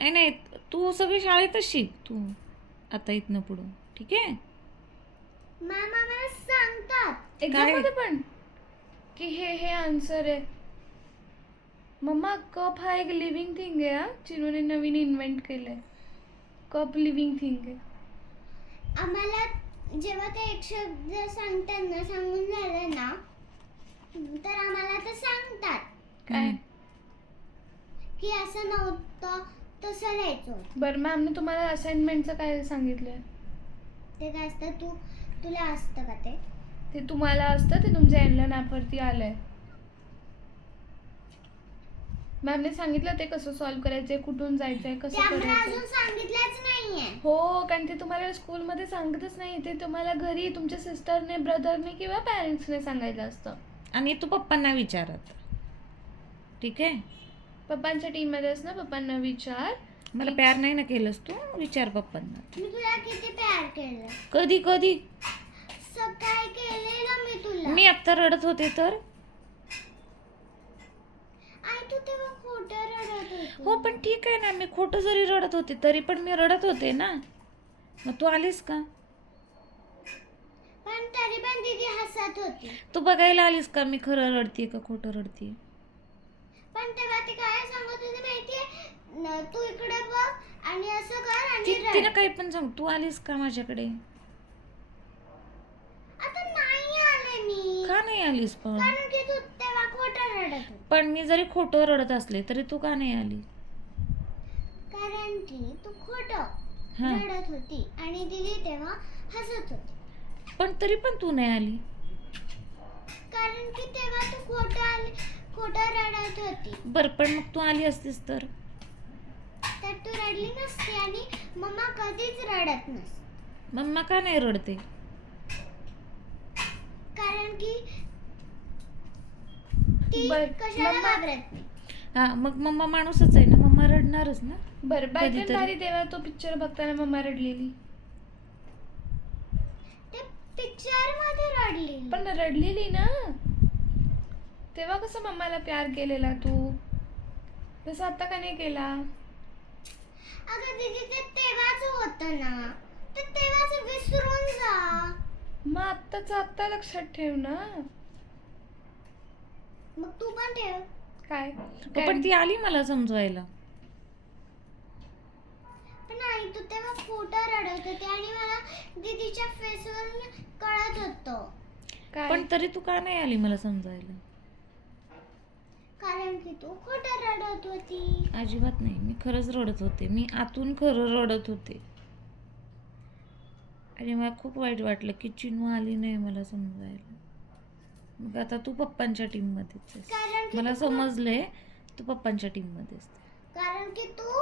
नाही नाही, तू सगळी शाळेतच शिक तू आता इथनं पुढं, ठीक आहे? मॅम आम्हाला सांगतात एक्झाम मध्ये पण की हे आन्सर आहे. मम्मा कप हा एक लिव्हिंग थिंग आहे. चिनूने नवीन इन्व्हेंट केलंय. कप लिव्हिंग थिंग आहे. आम्हाला जेव्हा ते एक शब्द सांगतात ना, सांगून झालं ना, तर आम्हाला ते सांगतात काय की असं नव्हतं, तसं लिहायचं. बरं मॅमने तुम्हाला असाइनमेंटचं काय सांगितलंय? ते काय असतं, तुला असतं का ते? ते तुम्हाला असतं, ते तुमच्या एनलन ॲपवरती आलंय. मॅमने सांगितलं ते कसं सॉल्व्ह करायचंय, कुठून जायचंय, ते कसं आम्हाला करायचंय. अजून सांगितलंच नाहीये. हो, कारण ते तुम्हाला स्कूलमध्ये सांगतच नाही. ते तुम्हाला घरी तुमच्या सिस्टरने, ब्रदरने किंवा पॅरेंट्सने सांगायचं असतं. आणि तू पप्पांना विचारत, ठीक आहे? पप्पांच्या टीममध्येच ना, पप्पांना विचार. मला प्यार नाही ना केलंस तू, विचार पप्पांना. मी तुला किती प्यार केलं. कधी कधी सकाळी केलेलं मी तुला. मी आत्ता रडत होते तर. आई तू तेव्हा खोटं रडत होती. हो पण ठीक आहे ना, मी खोटं जरी रडत होते तरी पण मी रडत होते ना. मग तू आलीस का? पण तरी पण दीदी हसत होती. तू बघायला आलीस का मी खरं रडतीये का खोटं रडतीये? पण तेव्हा ती काय सांगत होती माहितीये, तू इकडे बघ आणि असं कर आणि तिनं रड. काही पण सांग, तू आलीस का माझ्याकडे? आता नाही आले मी. का नाही आलीस पण? कारण की तू तेव्हा खोटं रडत होती. पण मी जरी खोटं रडत असले तरी तू का नाही आली? कारण की तू खोटं हा. रडत होती आणि दीदी तेव्हा हसत होती. पण तरी पण तू नाही आली. कारण की तेव्हा तू खोटं रडत होती. बर पण मग तू आली असतीस तर तर तू रडली नसती आणि मम्मा कधीच रडत नसते. मम्मा का नाही रडते? कारण की ती बर, कशाला मम्मा- घाबरत नाही. हा मग मम्मा माणूसच आहे ना, मम्मा रडणारच ना. बरं बाय कधीतरी. भारी तेव्हा तो पिक्चर बघताना मम्मा रडलेली. ते पिक्चर मध्ये रडली. पण रडलेली ना, तेव्हा कसं मम्माला प्यार केलेला तू, तसं आता का नाही केला? अगं दीदी ते तेव्हाच होतं ना, तर तेव्हाच विसरून जा. मग आत्ताच आत्ता लक्षात ठेव ना. मग तू पण ठेव. काय पण ती आली मला समजवायला. पण आई तू तेव्हा खोटं रडत होती आणि मला दीदीच्या फेसवरून कळत होतं. काय पण तरी तू का नाही आली मला समजायला? कारण की तू खोटं रडत होती. अजिबात नाही, मी खरंच रडत होते. मी आतून खरं रडत होते. आणि मला खूप वाईट वाटलं की चिनू आली नाही मला समजायला. मग आता तू पप्पांच्या टीम मध्येच आहेस. कारण की मला समजलंय तू पप्पांच्या टीम मध्येच. कारण की तू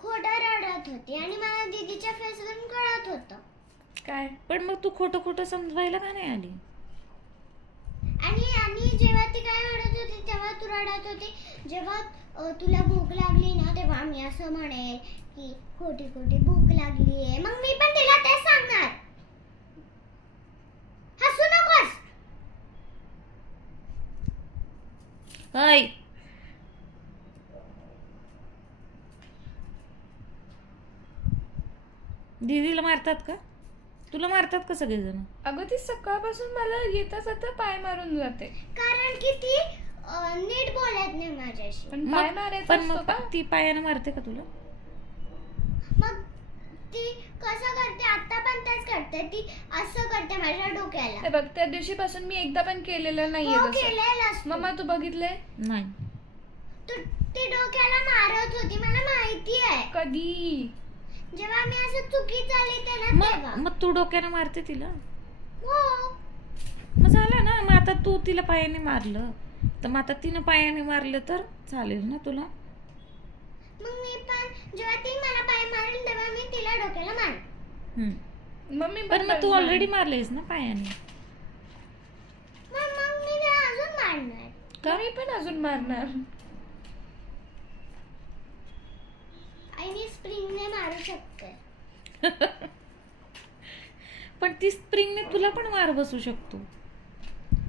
खोटं रडत होती आणि मला दीदीच्या फेसवरून कळत होतं. काय पण मग तू खोटं खोटं समजवायला का नाही आली? आणि जेव्हा ती काय रडत होती तेव्हा तू रडत होती. जेव्हा तुला भूक लागली ना, तेव्हा मी असं म्हणेल की खोटी खोटी भूक लागली आहे. मग मी पण तिला तेच सांगणार. हसू नकोस. हाय दीदीला मारतात का? तुला मारतात का सगळेजण? अगं ती सकाळपासून मला येता जाता पाय मारून जाते. कारण की ती नीट बोलत नाही माझ्याशी. पण पाय मारायचा पण असतो मग का? ती पायानं मारते का तुला? मग ती कसं करते, आता पण तेच करते. ती असं करते माझ्या डोक्याला. हे बघ, त्या दिवशीपासून मी एकदा पण केलेलं नाहीये हो तसं. केलेलंस तू. मम्मा तू बघितलंय नाही. ती डोक्याला मारत होती, मला माहिती आहे. कधी? जेव्हा मी असं चुकी चालते ना तेव्हा. मग तू डोक्यानं मारते तिला? हो. मग झालं ना. मग आता तू तिला पायाने मारलं तर मग आता तिनं पायाने मारलं तर चालेल ना तुला? मग मी पण जेव्हा ती मला पाय मारेल तेव्हा मी तिला डोक्याला मार. मम्मी पण मग तू ऑलरेडी मारलेस ना पायाने. मग मी तिला अजून मारणार. का? मी पण अजून मारणार. आणि स्प्रिंगने मारू शकते. पण ती स्प्रिंगने तुला पण मार बसू शकतो.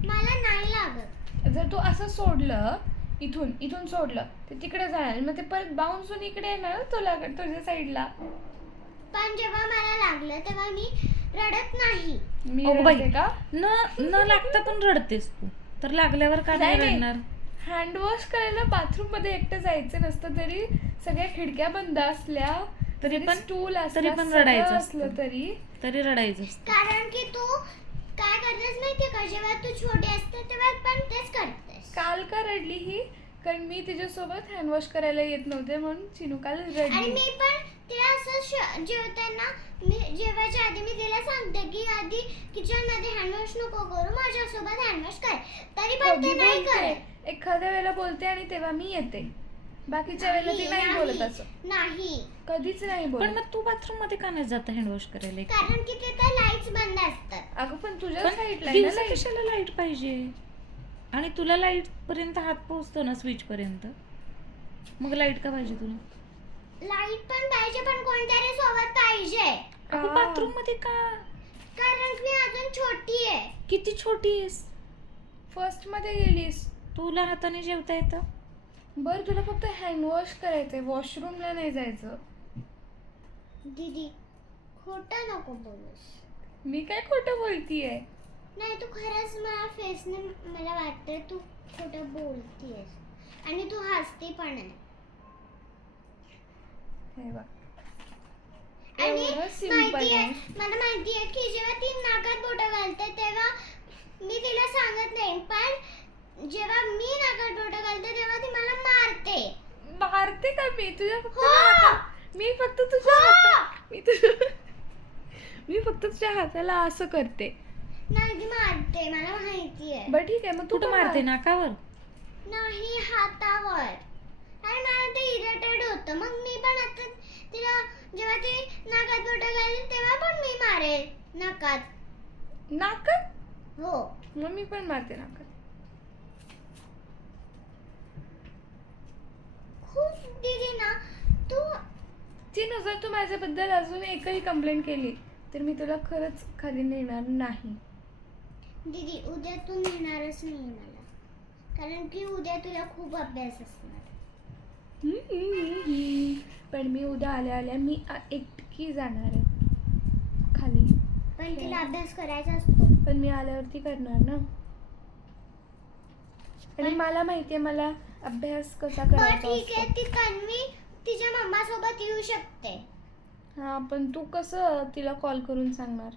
मला नाही लागत. जर तू असं सोडलं इथून सोडलं ते तिकडे जाणार, मग ते परत बाउन्स होऊन इकडे येणार ना तुझ्या साईडला. पण जेव्हा मला लागलं तेव्हा मी रडत नाही. मी अगं बाई, रडते का? न लागता पण रडतेस तू, तर लागल्यावर का नाही नाही, रडणार? हँड वॉश करायला बाथरूम मध्ये एकटं जायचं नसतं तरी सगळ्या खिडक्या बंद असल्या तरी पण स्टूल तरी असलं पण रडायचं असलं असतं. तरी रडायचं असतं. कारण की तू काय करतेस माहितीये का, जेव्हा तू छोटी असते तेव्हा पण तेच करतेस. काल का रडली ही, कारण मी तिच्यासोबत हँडवॉश करायला येत नव्हते म्हणून चिनू काल आणि रडली. मी पण तिला असं जेवताना मी जेवायच्या आधी मी तिला सांगते की आधी किचन मध्ये हँडवॉश नको करू, माझ्यासोबत हँडवॉश कर. तरी पण कधी ते नाही बोलते, करत. एखाद्या वेळेला बोलते आणि तेव्हा मी येते, बाकीच्या वेळेला ती नाही बोलत असं, नाही, कधीच नाही पण बोलत. मग तू बाथरूम मध्ये का नाही जात हँडवॉश करायला एकटी? कारण की तिथे लाईट्स बंद असतात. अगं पण तुझ्या पण साईडला दिवसा कशाला लाईट पाहिजे? आणि तुला लाईट पर्यंत हात पोहोचतो ना स्विच पर्यंत, मग लाईट का पाहिजे तुला? लाईट पण पाहिजे, पण कोणतरी सोबत पाहिजे. अगं बाथरूम मध्ये का? कारण मी अजून छोटी आहे. किती छोटी आहेस? फर्स्ट मध्ये गेलीस. तुला हाताने जेवता येतं? बर तुला फक्त हँडवॉश करायचंय, वॉशरूमला नाही जायचं. दीदी खोटं नको बोलूस. मी काय खोटं बोलतीये? नाही, तू खरंच मला फेसने मला वाटतं तू खोटं बोलतीयस आणि तू हसते पण आहे. हे बघ, आणि एवढं simple माहिती आहे. आहे, मला माहिती आहे की जेव्हा ती नाकात बोटं घालते तेव्हा मी तिला सांगत नाही, पण जेव्हा मी नाकात बोटं घालते तेव्हा ती मला मारते. मारते का मी तुझ्या फक्त हो. हातात? मी फक्त तुझ्या हातात मी फक्त तुझ्या हाताला असं करते. नाही, ती मारते, मला माहिती आहे. बरं ठीक आहे, मग तू कुठं पण मारते? मार. नाकावर? नाही, हातावर. आणि मला ते इरिटेट होतं. मग मी पण आता तिला जेव्हा ती नाकात बोटं घालेल तेव्हा पण मी मारेल नाकात. नाकात? हो. मग मी पण मारते नाकात. खूप दीदी ना तू. चिनू, जर तू माझ्याबद्दल अजून एकही कंप्लेंट केली तर मी तुला खरंच खाली नेणार नाही. दीदी उद्या तू नेणारच नाही मला, कारण की उद्या तुला खूप अभ्यास असणार. पण मी उद्या आल्या मी एकटी जाणार आहे खाली. पण तिला अभ्यास करायचा असतो. पण मी आल्यावरती करणार ना, आणि मला माहितीये मला अभ्यास कसा बरं करायचा ठीक आहे, असतो. ती तन्वी तिच्या मम्मा सोबत येऊ शकते. हा, पण तू कसं तिला कॉल करून सांगणार?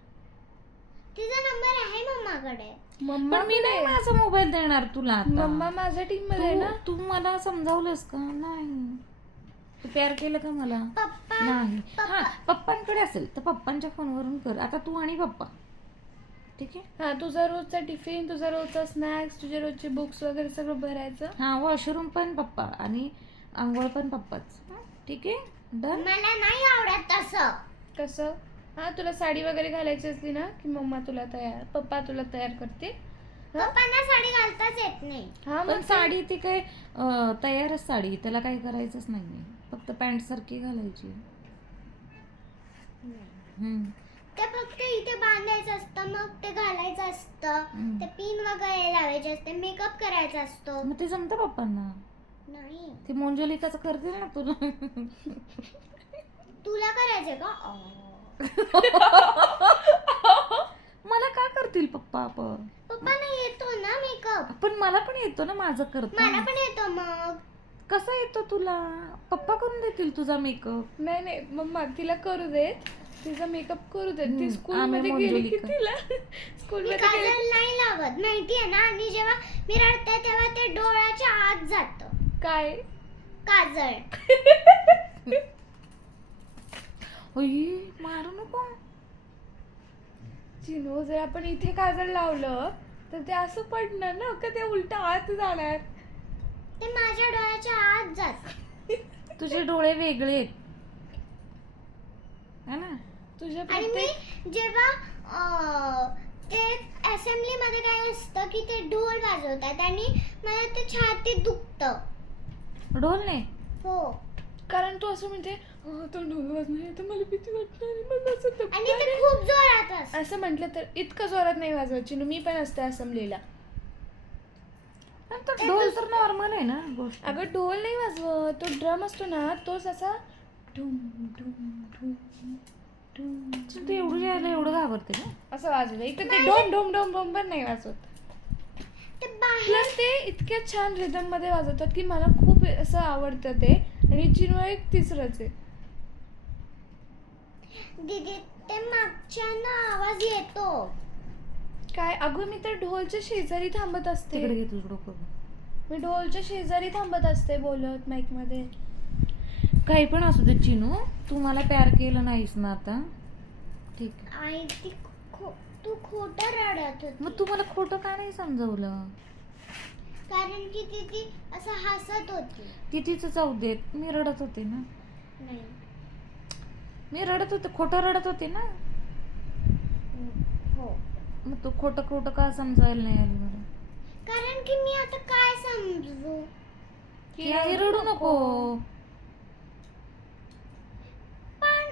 तिचा नंबर आहे मम्माकडे. मम्मा पण मी नाही कुठे आहे? माझा मोबाईल देणार तुला आता. मम्मा माझ्या टीम मध्ये आहे ना. तू मला समजावलंस का? नाही. तू प्यार केलं का मला? पप्पा नाही. पप्पा. हा, पप्पांकडे असेल तर पप्पांच्या फोनवरून कर. आता तू आणि पप्पा, ठीक आहे? हा, तुझा रोजचा टिफिन, तुझा रोजचा स्नॅक्स, तुझे रोजचे बुक्स वगैरे सगळं भरायचं. हा, वॉशरूम पण पप्पा आणि आंघोळ पण पप्पाच. ठीक आहे, डन. मला नाही आवडत तसं. कसं? हा, तुला साडी वगैरे घालायची असली ना की पप्पा तुला तयार करते. पप्पांना साडी घालताच येत नाही. हा, पण मग साडी ती काय तयारच साडी, त्याला काही करायचंच नाहीये, फक्त पॅन्ट सारखी घालायची. ते फक्त इथे बांधायचं असतं, मग ते घालायचं असतं, ते पिन वगैरे लावायचे असते, मेकअप करायचा असतो. मग ते जमतं पप्पांना. नाही, ते मोंजलिकाचं करतील ना तुला. तुला करायचंय का? मला का करतील पप्पा? आपण पप्पांना येतो ना मेकअप. पण मला पण येतो ना, माझं करतो. मला पण येतो. मग कसा येतो तुला? पप्पा करून देतील तुझा मेकअप. नाही मम्मा तिला करू देत, तिचा मेकअप करू देत. ती स्कूल आम्ही मध्ये गेली की मंजुलिका. तिला स्कूल मी मध्ये गेली. काजल नाही लावत, माहितीये ना. आणि जेव्हा मी रडते तेव्हा ते डोळ्याच्या आत जातं काय? काजळ. मारू नको. चिनू, जर आपण इथे काजळ लावलं तर ते असं पडणार ना का ते उलट आत जाणार? ते माझ्या डोळ्याच्या आत जात. तुझे डोळे वेगळे आहेत है ना? तुझ्या आणि प्रत्येक मी जेव्हा ते असेंब्ली मध्ये काय असतं की ते ढोल वाजवतात आणि मला ते छातीत दुखतं. ढोल नाही. हो. कारण तू असं म्हणते तो ढोल वाजणार तर मला भीती वाटणार आणि मला असं दुखतं आणि ते आणि- खूप जोरात असतं. असं म्हटलं तर इतकं जोरात नाही वाजवायची. मी पण असते असेंब्लीला. तर ढोल तर नॉर्मल आहे ना गोष्ट. अगं ढोल नाही वाजवत, तो ड्रम असतो ना तोच असा ढुम ढुम ढुम ढुम तू एवढं यायला एवढं घाबरते ना. असं वाजवतं. इथं ते डोम डोम डोम डोम पण नाही वाजवत. ते बाहेर प्लस ते इतक्या छान रिदम मध्ये वाजवतात की मला खूप असं आवडतं ते. आणि चिनू एक तिसरंच आहे. दीदी ते मागच्यानं आवाज येतो. काय अगं मी तर ढोलच्या शेजारी थांबत असते. तिकडे घे तुझं डोकं. मी ढोलच्या शेजारी थांबत असते बोलत माईक मध्ये. काही पण असू दे चिनू, तू मला प्यार केलं नाहीस ना आता, ठीक आहे. आई तू खोटं रडत मग होती. तू मला खोटं का नाही समजवलं? कारण की ती असं हसत होती. ती तिचं जाऊ देत, मी रडत होते ना. नाही. मी रडत होते, खोटं रडत होते ना. हो. मग तू खोटं खोटं का समजायला नाही आली मला? कारण की मी आता काय समजू. की आई रडू नको. पण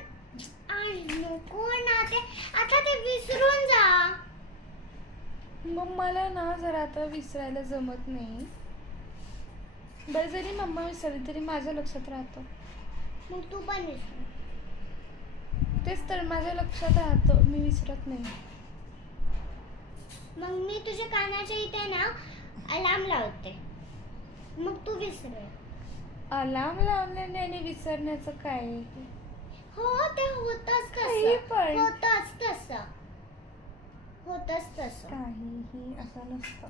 आई नको ना ते, आता ते विसरून जा. मग मला ना जर आता विसरायला जमत नाही. बरं जरी मम्मा विसरली तरी माझ्या लक्षात राहतं. मग तू पण विसरू. तेच तर माझ्या लक्षात राहतं, मी विसरत नाही. मग मी तुझ्या कानाच्या इथे ना अलार्म लावते. मग तू विसरेल. अलार्म लावण्याने आणि विसरण्याचं काय आहे? हो ते होतच काही तसं. पण. होतच तसं. होतच तसं. काहीही असं नसतं.